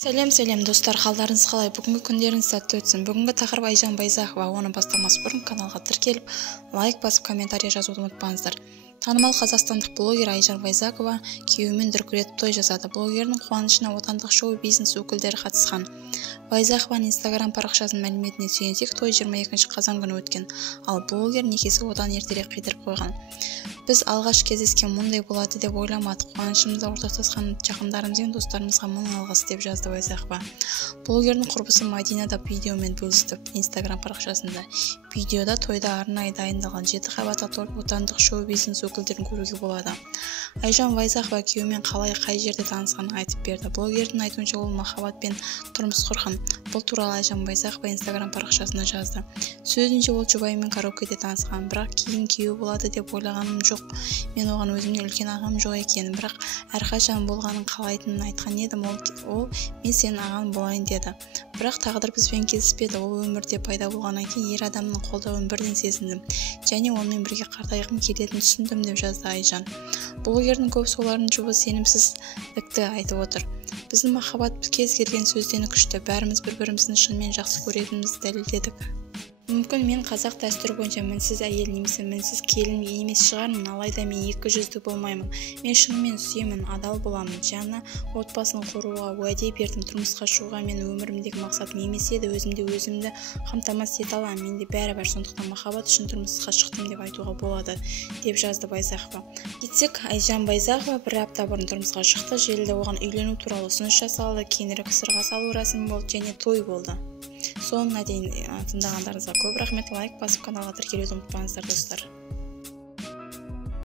Сәлем достар, қалдарыңыз қалай? Бүгінгі күндеріңіз сәтті өтсін. Бүгінгі тақырып Айжан Байзақова. Оны бастамас бұрын каналға тіркеліп, лайк басып, комментарий жазуды ұмытпаңыздар. Танымал қазақстандық блогер Айжан Байзақова күйеуімен дүркіретіп той жасады. Блогердің қуанышына отандық шоу-бизнес өкілдері қатысқан. Байзақованың инстаграм парақшасының мәліметіне сүйенсек, той 22 қазан күні өткен, ал блогер некесі одан ертерек қидырып қойған. Біз алғаш кездескен мұндай болады деп ойламадық. Қуанышымызда ортақтасқан жақындарымыз бен достарымызға мың алғыс деп жазды Байзақова. Блогердің құрбысы Мадина да видеомен бөлісті инстаграм парақшасында. Видеода тойда арнайы дайындалған 7 қабатты отандық шоу-бизнес өкілдерін көруге болады. Айжан Байзақова күйеуімен қалай қай жерде танысқанын айтып берді. Блогердің айтуынша ол махаббатпен тұрмыс құрған. Бұл туралы Айжан Байзақова инстаграм парақшасына жазды. Сөзінше ол жұбайымен караокеде танысқан, бірақ кейін күйеу болады деп ойлағаным жоқ. Мен оған өзімнен үлкен ағам жоқ екенін, бірақ әрқашан болғанын қалайтынын айтқан едім. Ол мен сенің ағаң болайын деді. Бірақ тағдыр бізбен келіспеді. Ол өмірде пайда болғаннан кейін ер адамның қолдауын бірден сезіндім, және онымен бірге қартайғым келетінін түсіндім деп жазды Айжан. Блогердің көп солардың жұбы сенімсіздікті айтып отыр. Біздің махаббат кез келген сөзден күшті. Бәріміз бір-бірімізді шынымен жақсы көретінімізді дәлелдедік. Мүмкін мен қазақ дәстүрі бойынша мінсіз әйел немесе мінсіз келін емес шығармын, алайда мен екі жүзді болмаймын. Мен шынымен сүйемін, адал боламын. Жаңа отбасын құруға уәде бердім. Тұрмысқа шығуға мен өмірімдегі мақсатым емес еді. Өзімді қамтамасыз ете аламын. Менде бәрі бар. Сондықтан махаббат үшін тұрмысқа шықтым деп айтуға болады, деп жазды Байзақова. Кетсек, Айжан Байзақова бір апта бұрын тұрмысқа шықты. Желіде оған үйлену туралы ұсыныс жасалды. Кейінірек сырға салу рәсімі болды және той болды. Соңына дейін тыңдағандарыңызға көп рахмет. Лайк басып каналға тіркелуді ұмытпаңыздар достар.